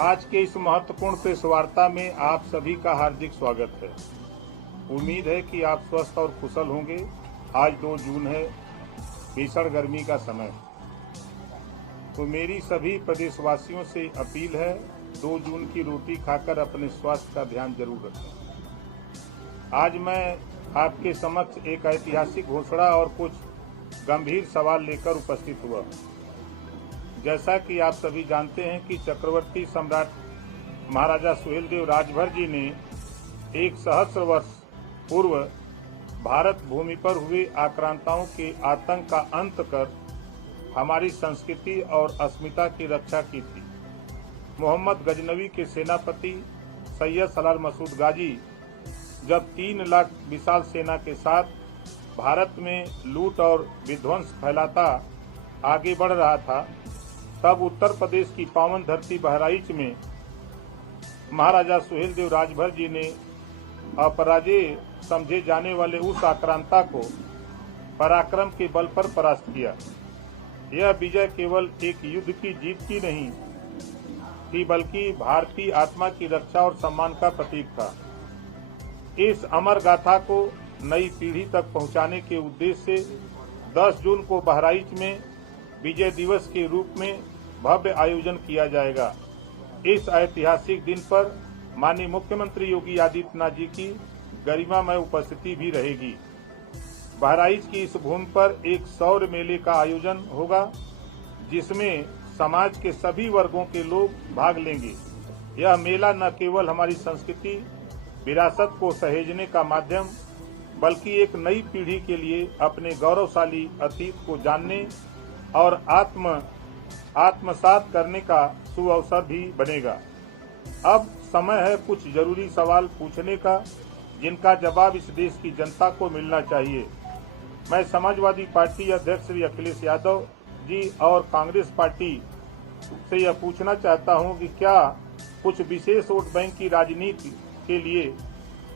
आज के इस महत्वपूर्ण प्रेस वार्ता में आप सभी का हार्दिक स्वागत है। उम्मीद है कि आप स्वस्थ और कुशल होंगे। आज 2 जून है, भीषण गर्मी का समय। तो मेरी सभी प्रदेशवासियों से अपील है, 2 जून की रोटी खाकर अपने स्वास्थ्य का ध्यान जरूर रखें। आज मैं आपके समक्ष एक ऐतिहासिक घोषणा और कुछ गंभीर सवाल लेकर उपस्थित हुआ। जैसा कि आप सभी जानते हैं कि चक्रवर्ती सम्राट महाराजा सुहेलदेव राजभर जी ने 1 सहस्र वर्ष पूर्व भारत भूमि पर हुए आक्रांताओं के आतंक का अंत कर हमारी संस्कृति और अस्मिता की रक्षा की थी। मोहम्मद गजनवी के सेनापति सैयद सलार मसूद गाजी जब 3 लाख विशाल सेना के साथ भारत में लूट और विध्वंस फैलाता आगे बढ़ रहा था, तब उत्तर प्रदेश की पावन धरती बहराइच में महाराजा सुहेलदेव राजभर जी ने अपराजेय समझे जाने वाले उस आक्रांता को पराक्रम के बल पर परास्त किया। यह विजय केवल एक युद्ध की जीत की नहीं थी, बल्कि भारतीय आत्मा की रक्षा और सम्मान का प्रतीक था। इस अमर गाथा को नई पीढ़ी तक पहुंचाने के उद्देश्य से 10 जून को बहराइच में विजय दिवस के रूप में भव्य आयोजन किया जाएगा। इस ऐतिहासिक दिन पर माननीय मुख्यमंत्री योगी आदित्यनाथ जी की गरिमामय उपस्थिति भी रहेगी। बहराइच की इस भूमि पर एक सौर मेले का आयोजन होगा, जिसमें समाज के सभी वर्गों के लोग भाग लेंगे। यह मेला न केवल हमारी संस्कृति विरासत को सहेजने का माध्यम, बल्कि एक नई पीढ़ी के लिए अपने गौरवशाली अतीत को जानने और आत्मसात करने का सुअवसर भी बनेगा। अब समय है कुछ जरूरी सवाल पूछने का, जिनका जवाब इस देश की जनता को मिलना चाहिए। मैं समाजवादी पार्टी अध्यक्ष श्री अखिलेश यादव जी और कांग्रेस पार्टी से यह पूछना चाहता हूं कि क्या कुछ विशेष वोट बैंक की राजनीति के लिए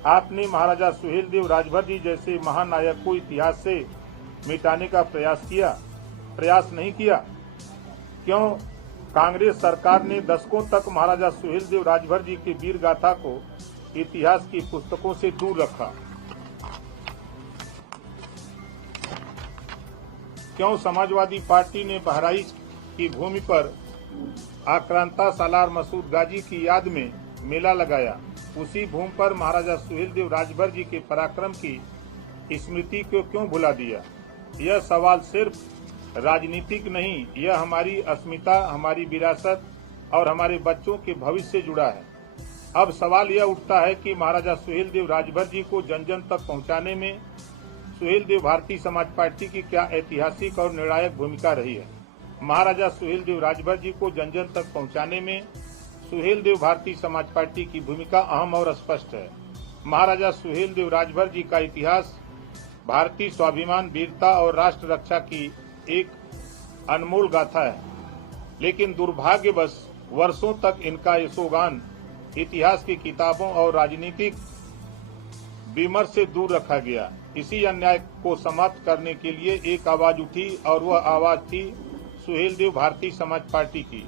आपने महाराजा सुहेलदेव राजभर जी जैसे महानायक को इतिहास से मिटाने का प्रयास नहीं किया? क्यों कांग्रेस सरकार ने दशकों तक महाराजा सुहेलदेव राजभर जी की वीर गाथा को इतिहास की पुस्तकों से दूर रखा? क्यों समाजवादी पार्टी ने बहराइच की भूमि पर आक्रांता सालार मसूद गाजी की याद में मेला लगाया? उसी भूमि पर महाराजा सुहेलदेव राजभर जी के पराक्रम की स्मृति को क्यों भुला दिया? यह सवाल सिर्फ राजनीतिक नहीं, यह हमारी अस्मिता, हमारी विरासत और हमारे बच्चों के भविष्य से जुड़ा है। अब सवाल यह उठता है कि महाराजा सुहेलदेव राजभर जी को जन जन तक पहुंचाने में सुहेलदेव भारतीय समाज पार्टी की क्या ऐतिहासिक और निर्णायक भूमिका रही है? महाराजा सुहेलदेव राजभर जी को जन जन तक पहुंचाने में सुहेलदेव भारतीय समाज पार्टी की भूमिका अहम और स्पष्ट है। महाराजा सुहेलदेव राजभर जी का इतिहास भारतीय स्वाभिमान, वीरता और राष्ट्र रक्षा की एक अनमोल गाथा है, लेकिन दुर्भाग्यवश वर्षों तक इनका यशोगान इतिहास की किताबों और राजनीतिक विमर्श से दूर रखा गया। इसी अन्याय को समाप्त करने के लिए एक आवाज उठी और वह आवाज थी सुहेलदेव भारतीय समाज पार्टी की।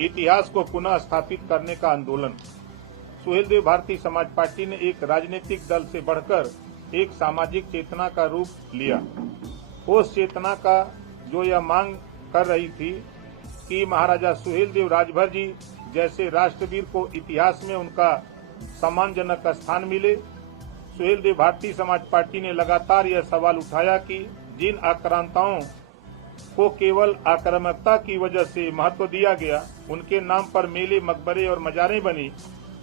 इतिहास को पुनः स्थापित करने का आंदोलन। सुहेलदेव भारतीय समाज पार्टी ने एक राजनीतिक दल से बढ़कर एक सामाजिक चेतना का रूप लिया। उस चेतना का जो यह मांग कर रही थी कि महाराजा सुहेलदेव राजभर जी जैसे राष्ट्रवीर को इतिहास में उनका सम्मानजनक स्थान मिले। सुहेलदेव भारतीय समाज पार्टी ने लगातार यह सवाल उठाया कि जिन आक्रांताओं को केवल आक्रामकता की वजह से महत्व दिया गया, उनके नाम पर मेले, मकबरे और मजारें बनी,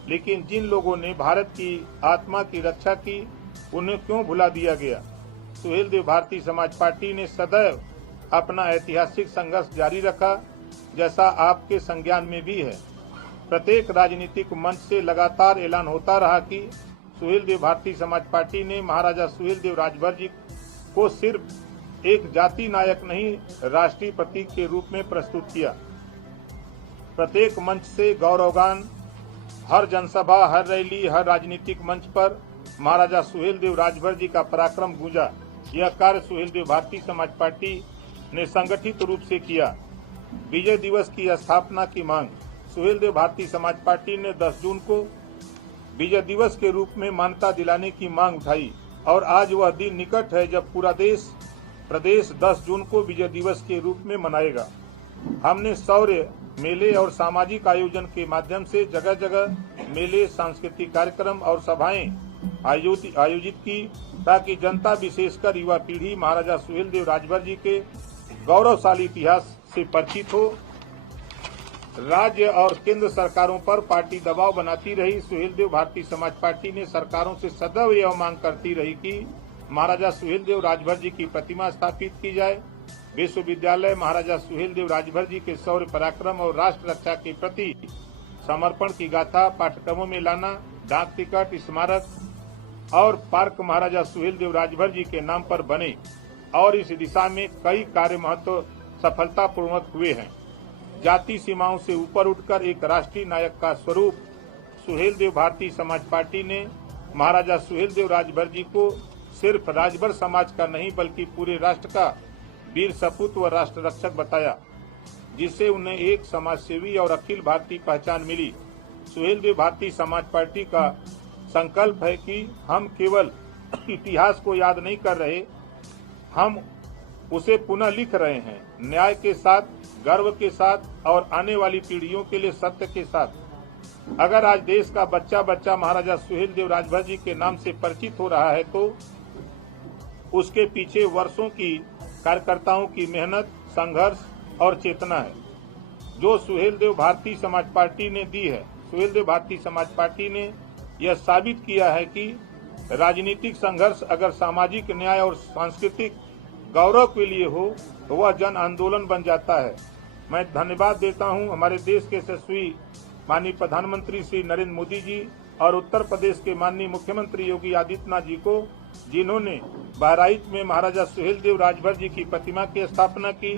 लेकिन जिन लोगों ने भारत की आत्मा की रक्षा की, उन्हें क्यों भुला दिया गया? सुहेलदेव भारतीय समाज पार्टी ने सदैव अपना ऐतिहासिक संघर्ष जारी रखा, जैसा आपके संज्ञान में भी है। प्रत्येक राजनीतिक मंच से लगातार ऐलान होता रहा कि सुहेलदेव भारतीय समाज पार्टी ने महाराजा सुहेलदेव राजभर जी को सिर्फ एक जाति नायक नहीं, राष्ट्रीय प्रतीक के रूप में प्रस्तुत किया। प्रत्येक मंच से गौरवगान, हर जनसभा, हर रैली, हर राजनीतिक मंच पर महाराजा सुहेलदेव राजभर जी का पराक्रम गूंजा। यह कार्य सुहेलदेव भारतीय समाज पार्टी ने संगठित रूप से किया। विजय दिवस की स्थापना की मांग। सुहेलदेव भारतीय समाज पार्टी ने 10 जून को विजय दिवस के रूप में मान्यता दिलाने की मांग उठाई और आज वह दिन निकट है जब पूरा प्रदेश 10 जून को विजय दिवस के रूप में मनाएगा। हमने शौर्य मेले और सामाजिक आयोजन के माध्यम से जगह जगह मेले, सांस्कृतिक कार्यक्रम और सभाएं आयोजित की ताकि जनता विशेषकर युवा पीढ़ी महाराजा सुहेलदेव राजभर जी के गौरवशाली इतिहास से परिचित हो। राज्य और केंद्र सरकारों पर पार्टी दबाव बनाती रही। सुहेलदेव भारतीय समाज पार्टी ने सरकारों से सदैव यह मांग करती रही कि महाराजा सुहेलदेव राजभर जी की प्रतिमा स्थापित की जाए। विश्वविद्यालय महाराजा सुहेलदेव राजभर जी के शौर्य पराक्रम और राष्ट्र रक्षा के प्रति समर्पण की गाथा पाठ्यक्रमों में लाना, डाक टिकट, स्मारक और पार्क महाराजा सुहेलदेव राजभर जी के नाम पर बने और इस दिशा में कई कार्य महत्व सफलतापूर्वक हुए हैं। जाति सीमाओं से ऊपर उठकर एक राष्ट्रीय नायक का स्वरूप सुहेलदेव भारतीय समाज पार्टी ने महाराजा सुहेलदेव राजभर जी को सिर्फ राजभर समाज का नहीं बल्कि पूरे राष्ट्र का वीर सपूत व राष्ट्र रक्षक बताया, जिससे उन्हें एक समाजसेवी और अखिल भारतीय पहचान मिली। सुहेलदेव भारतीय समाज पार्टी का संकल्प है कि हम केवल इतिहास को याद नहीं कर रहे, हम उसे पुनः लिख रहे हैं, न्याय के साथ, गर्व के साथ और आने वाली पीढ़ियों के लिए सत्य के साथ। अगर आज देश का बच्चा बच्चा महाराजा सुहेलदेव राजभर जी के नाम से परिचित हो रहा है तो उसके पीछे वर्षों की कार्यकर्ताओं की मेहनत, संघर्ष और चेतना है जो सुहेलदेव भारतीय समाज पार्टी ने दी है। सुहेलदेव भारतीय समाज पार्टी ने यह साबित किया है कि राजनीतिक संघर्ष अगर सामाजिक न्याय और सांस्कृतिक गौरव के लिए हो तो वह जन आंदोलन बन जाता है। मैं धन्यवाद देता हूं हमारे देश के यशस्वी माननीय प्रधानमंत्री श्री नरेंद्र मोदी जी और उत्तर प्रदेश के माननीय मुख्यमंत्री योगी आदित्यनाथ जी को, जिन्होंने बहराइच में महाराजा सुहेलदेव राजभर जी की प्रतिमा की स्थापना की,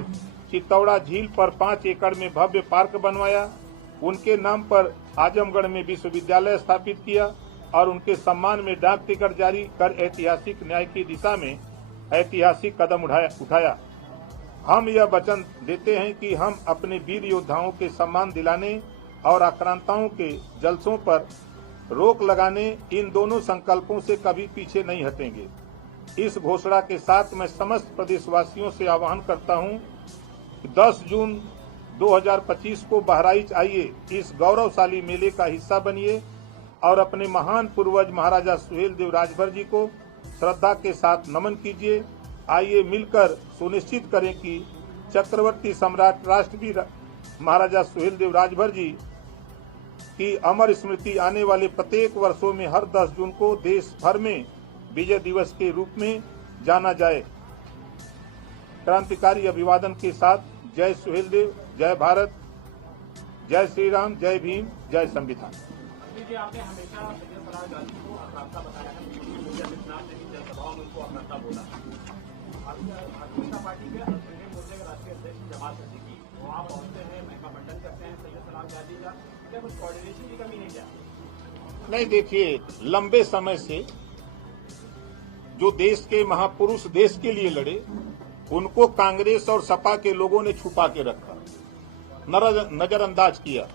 चित्तौड़ा झील पर 5 एकड़ में भव्य पार्क बनवाया, उनके नाम पर आजमगढ़ में विश्वविद्यालय स्थापित किया और उनके सम्मान में डाक टिकट जारी कर ऐतिहासिक न्याय की दिशा में ऐतिहासिक कदम उठाया। हम यह वचन देते हैं कि हम अपने वीर योद्धाओं के सम्मान दिलाने और आक्रांताओं के जलसों पर रोक लगाने, इन दोनों संकल्पों से कभी पीछे नहीं हटेंगे। इस घोषणा के साथ मैं समस्त प्रदेशवासियों से आह्वान करता हूं कि 10 जून 2025 को बहराइच आइए, इस गौरवशाली मेले का हिस्सा बनिए और अपने महान पूर्वज महाराजा सुहेलदेव राजभर जी को श्रद्धा के साथ नमन कीजिए। आइए मिलकर सुनिश्चित करें कि चक्रवर्ती सम्राट राष्ट्रवीर महाराजा सुहेलदेव राजभर जी की अमर स्मृति आने वाले प्रत्येक वर्षों में हर 10 जून को देश भर में विजय दिवस के रूप में जाना जाए। क्रांतिकारी अभिवादन के साथ जय सुहेलदेव, जय भारत, जय श्री राम, जय भीम, जय संविधान। आपने हमेशा सैयद गांधी को आक्रांता बताया है, जनसभाओं में उनको आक्रांता बोला। भारतीय जनता पार्टी के संगठन मोर्चे के राष्ट्रीय अध्यक्ष जमात सिद्दीकी वहाँ पहुंचते हैं, महिमा मंडन करते हैं सैयद गांधी का, क्या कुछ कोऑर्डिनेशन की कमी नहीं? क्या नहीं, देखिए, लंबे समय से जो देश के महापुरुष देश के लिए लड़े, उनको कांग्रेस और सपा के लोगों ने छुपा के रखा, नजरअंदाज किया।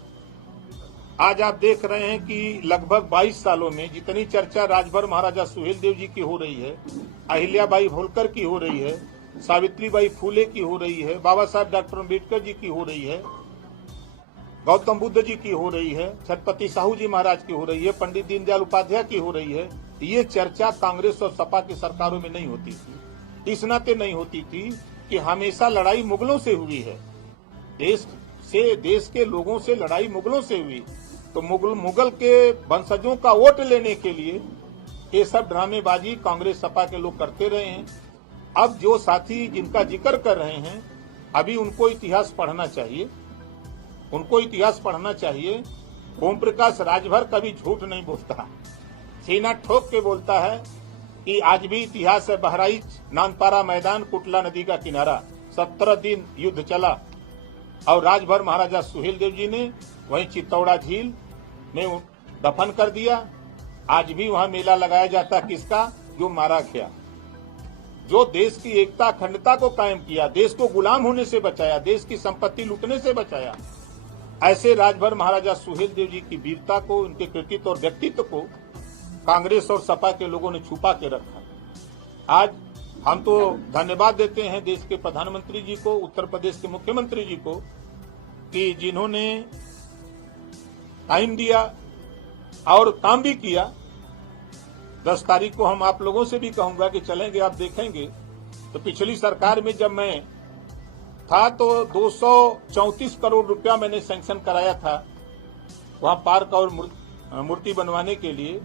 आज आप देख रहे हैं कि लगभग 22 सालों में जितनी चर्चा राजभर महाराजा सुहेलदेव जी की हो रही है, अहिल्याबाई होलकर की हो रही है, सावित्रीबाई फूले की हो रही है, बाबा साहब डॉक्टर अम्बेडकर जी की हो रही है, गौतम बुद्ध जी की हो रही है, छत्रपति साहू जी महाराज की हो रही है, पंडित दीनदयाल उपाध्याय की हो रही है, ये चर्चा कांग्रेस और सपा की सरकारों में नहीं होती थी। इस नाते नहीं होती थी कि हमेशा लड़ाई मुगलों से हुई है, देश के लोगों से लड़ाई मुगलों से हुई, तो मुगल के वंशजों का वोट लेने के लिए ये सब ड्रामेबाजी कांग्रेस सपा के लोग करते रहे हैं। अब जो साथी जिनका जिक्र कर रहे हैं, अभी उनको इतिहास पढ़ना चाहिए, ओम प्रकाश राजभर कभी झूठ नहीं बोलता, सीना ठोक के बोलता है कि आज भी इतिहास है। बहराइच, नानपारा मैदान, कुटला नदी का किनारा, 17 दिन युद्ध चला और राजभर महाराजा सुहेलदेव जी ने वहीं चित्तौड़ा झील में दफन कर दिया। आज भी वहां मेला लगाया जाता, किसका? जो मारा गया, जो देश की एकता अखंडता को कायम किया, देश को गुलाम होने से बचाया, देश की संपत्ति लूटने से बचाया, ऐसे राजभर महाराजा सुहेलदेव जी की वीरता को, उनके कृतित्व और व्यक्तित्व को कांग्रेस और सपा के लोगों ने छुपा के रखा। आज हम तो धन्यवाद देते हैं देश के प्रधानमंत्री जी को, उत्तर प्रदेश के मुख्यमंत्री जी को, कि जिन्होंने टाइम दिया और काम भी किया। 10 तारीख को हम आप लोगों से भी कहूंगा कि चलेंगे, आप देखेंगे तो पिछली सरकार में जब मैं था तो 234 करोड़ रुपया मैंने सैंक्शन कराया था वहां पार्क और मूर्ति बनवाने के लिए।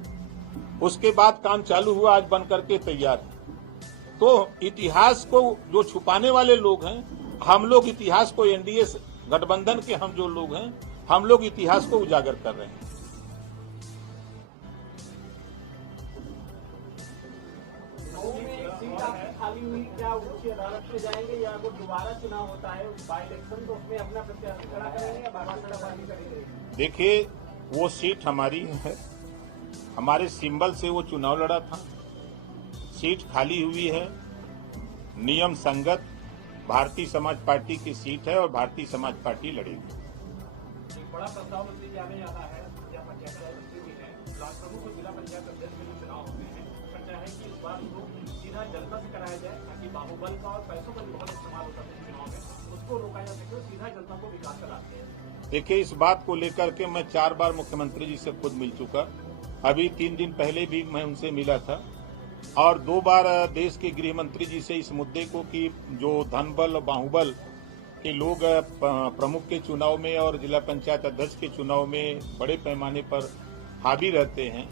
उसके बाद काम चालू हुआ, आज बन करके तैयार है। तो इतिहास को जो छुपाने वाले लोग हैं, हम लोग इतिहास को, एनडीए गठबंधन के हम जो लोग हैं, हम लोग इतिहास को उजागर कर रहे हैं। खाली हुई क्या उच्च अदालत में जाएंगे या वो दोबारा चुनाव होता है बाई इलेक्शन, तो उसमें अपना प्रत्याशी खड़ा करेंगे या भाजपा करेंगे? देखिए, वो सीट हमारी है, हमारे सिंबल से वो चुनाव लड़ा था। सीट खाली हुई है, नियम संगत भारतीय समाज पार्टी की सीट है और भारतीय समाज पार्टी लड़ेगी। एक बड़ा प्रस्ताव मंत्री जी आने जाना है या पंचायत राज मंत्री भी है, ब्लॉक प्रमुख और जिला पंचायत अध्यक्ष के जो चुनाव होते हैं, कहता है कि इस बार लोग सीधा जनता से कराया जाए ताकि बाहुबल का और पैसों का भी बहुत इस्तेमाल होता है चुनाव में, उसको रोका जा सके, सीधा जनता को विकास कराते हैं। देखिए, इस बात को लेकर के मैं 4 बार मुख्यमंत्री जी से खुद मिल चुका। अभी 3 दिन पहले भी मैं उनसे मिला था और 2 बार देश के गृह मंत्री जी से इस मुद्दे को कि जो धनबल और बाहुबल के लोग प्रमुख के चुनाव में और जिला पंचायत अध्यक्ष के चुनाव में बड़े पैमाने पर हावी रहते हैं,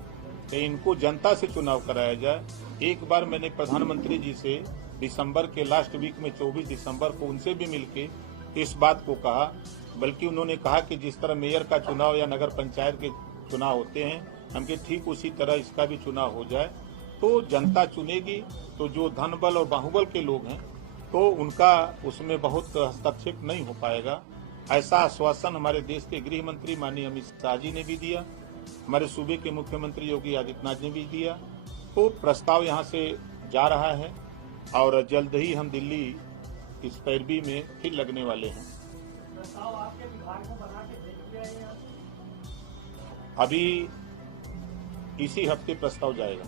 तो इनको जनता से चुनाव कराया जाए। एक बार मैंने प्रधानमंत्री जी से दिसंबर के लास्ट वीक में 24 दिसंबर को उनसे भी मिलके इस बात को कहा, बल्कि उन्होंने कहा कि जिस तरह मेयर का चुनाव या नगर पंचायत के चुनाव होते हैं, हमके ठीक उसी तरह इसका भी चुनाव हो जाए। तो जनता चुनेगी, तो जो धनबल और बाहुबल के लोग हैं तो उनका उसमें बहुत हस्तक्षेप नहीं हो पाएगा। ऐसा आश्वासन हमारे देश के गृह मंत्री माननीय अमित शाह जी ने भी दिया, हमारे सूबे के मुख्यमंत्री योगी आदित्यनाथ ने भी दिया। तो प्रस्ताव यहाँ से जा रहा है और जल्द ही हम दिल्ली इस पैरवी में फिर लगने वाले हैं। प्रस्ताव आपके विभाग में बना के भेज दिया है? अभी इसी हफ्ते प्रस्ताव जाएगा।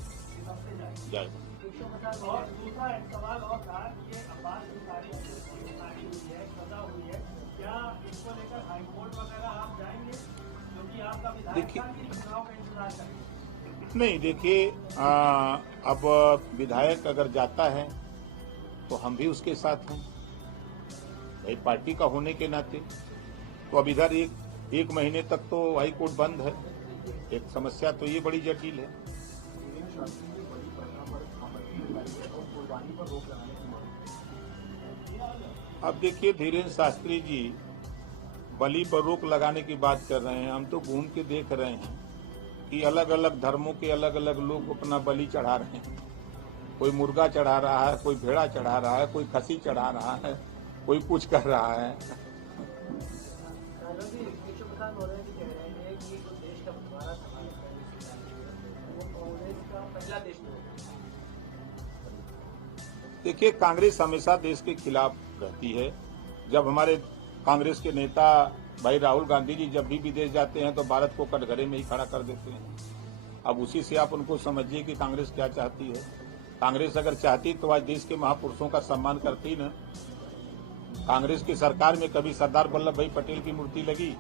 और दूसरा एक सवाल और था, ये अब्बास अंसारी गिरफ्तारी हुई है, सजा हुई है, क्या इसको लेकर हाईकोर्ट वगैरह आप जाएंगे, क्योंकि आपका विधायक था कि चुनाव का इंतजार करेंगे? नहीं, देखिए, अब विधायक अगर जाता है तो हम भी उसके साथ हैं, भाई पार्टी का होने के नाते। तो अब इधर एक महीने तक तो हाई कोर्ट बंद है। एक समस्या तो ये बड़ी जटिल है। अब देखिए, धीरेन्द्र शास्त्री जी बलि पर रोक लगाने की बात कर रहे हैं। हम तो घूम के देख रहे हैं कि अलग अलग धर्मों के अलग अलग लोग अपना बलि चढ़ा रहे हैं। कोई मुर्गा चढ़ा रहा है, कोई भेड़ा चढ़ा रहा है, कोई खसी चढ़ा रहा है, कोई कुछ कर रहा है। देखिए, कांग्रेस हमेशा देश के खिलाफ रहती है। जब हमारे कांग्रेस के नेता भाई राहुल गांधी जी जब भी विदेश जाते हैं तो भारत को कटघरे में ही खड़ा कर देते हैं। अब उसी से आप उनको समझिए कि कांग्रेस क्या चाहती है। कांग्रेस अगर चाहती तो आज देश के महापुरुषों का सम्मान करती न। कांग्रेस की सरकार में कभी सरदार वल्लभ भाई पटेल की मूर्ति लगी,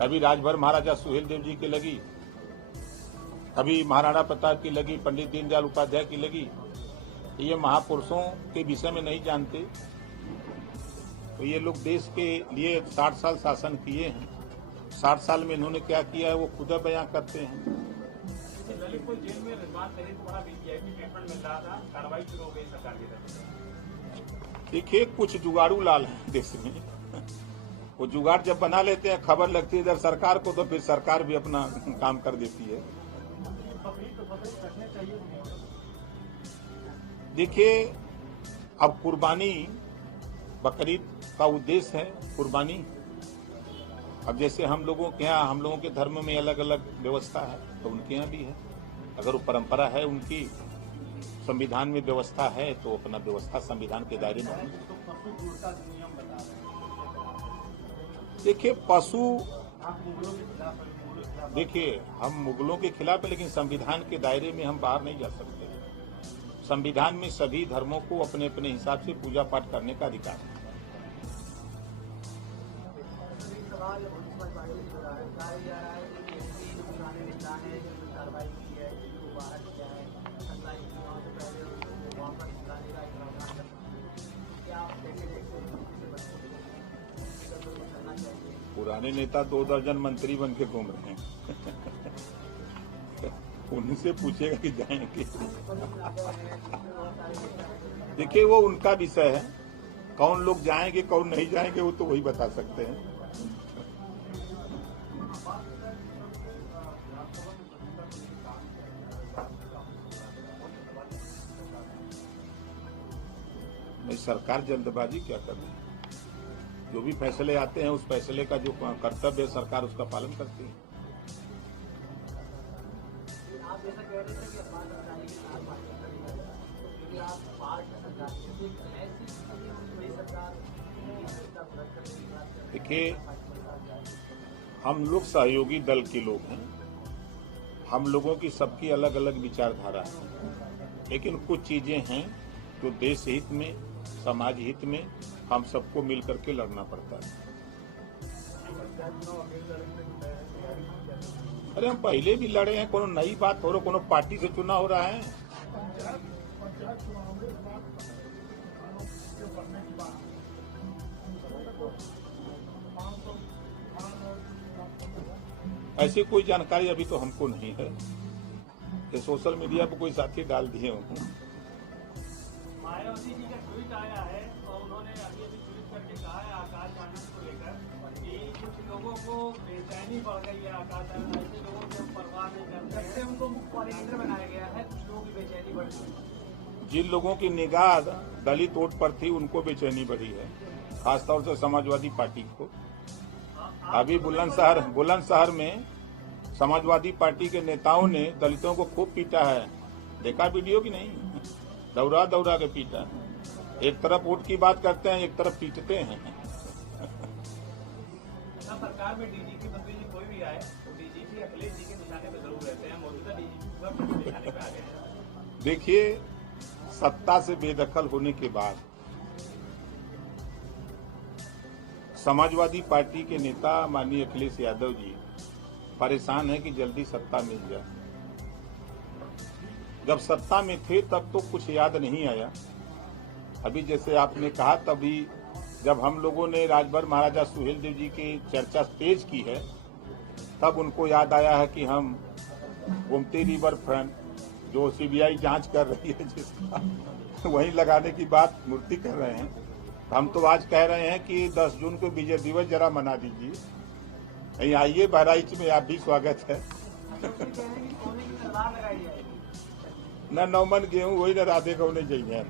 कभी राजभर महाराजा सुहेलदेव जी की लगी, कभी महाराणा प्रताप की लगी, पंडित दीनदयाल उपाध्याय की लगी। ये महापुरुषों के विषय में नहीं जानते। तो ये लोग देश के लिए 60 साल शासन किए हैं। 60 साल में इन्होंने क्या किया है वो खुद बयां करते हैं। ललितपुर जेल में रिजवान तहरीर बड़ा वीआईपी ट्रीटमेंट मिल रहा था, कार्रवाई शुरू हो गई सरकार की तरफ से। देखिए, कुछ जुगाड़ू लाल हैं देश में। वो जुगाड़ जब बना लेते हैं, खबर लगती है इधर सरकार को, तो फिर सरकार भी अपना काम कर देती है। देखिए, अब कुर्बानी, बकरीद का उद्देश्य है कुर्बानी। अब जैसे हम लोगों के यहाँ, हम लोगों के धर्म में अलग अलग व्यवस्था है, तो उनके यहाँ भी है। अगर वो परंपरा है उनकी, संविधान में व्यवस्था है, तो अपना व्यवस्था संविधान के दायरे में है। देखिए पशु, देखिए हम मुगलों के खिलाफ है, लेकिन संविधान के दायरे में हम बाहर नहीं जा सकते। संविधान में सभी धर्मों को अपने अपने हिसाब से पूजा पाठ करने का अधिकार है। पुराने नेता 2 दर्जन मंत्री बन के घूम रहे हैं। उनसे पूछेगा कि जाएंगे। देखिए वो उनका विषय है, कौन लोग जाएंगे कौन नहीं जाएंगे वो तो वही बता सकते हैं। नहीं, सरकार जल्दबाजी क्या कर रही है? जो भी फैसले आते हैं उस फैसले का जो कर्तव्य है सरकार उसका पालन करती है। देखिए हम लोग सहयोगी दल के लोग हैं, हम लोगों की सबकी अलग अलग विचारधारा है, लेकिन कुछ चीजें हैं जो देश हित में, समाज हित में हम सबको मिल करके लड़ना पड़ता है। अरे हम पहले भी लड़े हैं, कोनो नई बात हो रहा, कोनो पार्टी से चुनाव हो रहा है। ऐसी कोई जानकारी अभी तो हमको नहीं है कि सोशल मीडिया पर कोई साथी डाल दिए हों। मायावती जी का ट्वीट आया है और उन्होंने अभी ट्वीट करके कहा है आकाश आनंद को लेकर कि कुछ लोगों को बेचैनी बढ़ गई है। आकाश आनंद ऐसे लोगों से हम परवाह नहीं करते हैं, उनको मुख्य कॉर्डिनेटर बनाया गया है, कुछ लोगों की बेचैनी बढ़ गई। जिन लोगों की निगाह दलित वोट पर थी उनको बेचैनी बढ़ी है, खासतौर से समाजवादी पार्टी को। अभी बुलंदशहर में समाजवादी पार्टी के नेताओं ने दलितों को खूब पीटा है, देखा वीडियो की नहीं? दौड़ा दौड़ा के पीटा। एक तरफ वोट की बात करते हैं, एक तरफ पीटते हैं। सरकार में डीजीपी मंत्री जी कोई भी आए तो डीजीपी अखिलेश जी के निशाने पे जरूर रहते हैं, मौजूदा डीजीपी निशाने पे आ गए हैं। देखिए सत्ता से बेदखल होने के बाद समाजवादी पार्टी के नेता माननीय अखिलेश यादव जी परेशान है कि जल्दी सत्ता मिल जाए। जब सत्ता में थे तब तो कुछ याद नहीं आया। अभी जैसे आपने कहा, तभी जब हम लोगों ने राजभर महाराजा सुहेलदेव जी की चर्चा तेज की है तब उनको याद आया है कि हम गोमती रिवर फ्रंट जो सीबीआई जांच कर रही है जिसका वहीं लगाने की बात मूर्ति कर रहे हैं। हम तो आज कह रहे हैं कि 10 जून को विजय दिवस जरा मना दीजिए। यहीं आइए, बहराइच में आप भी स्वागत है। न नौमन गेहूं वही न राधे को नहीं चाहिए।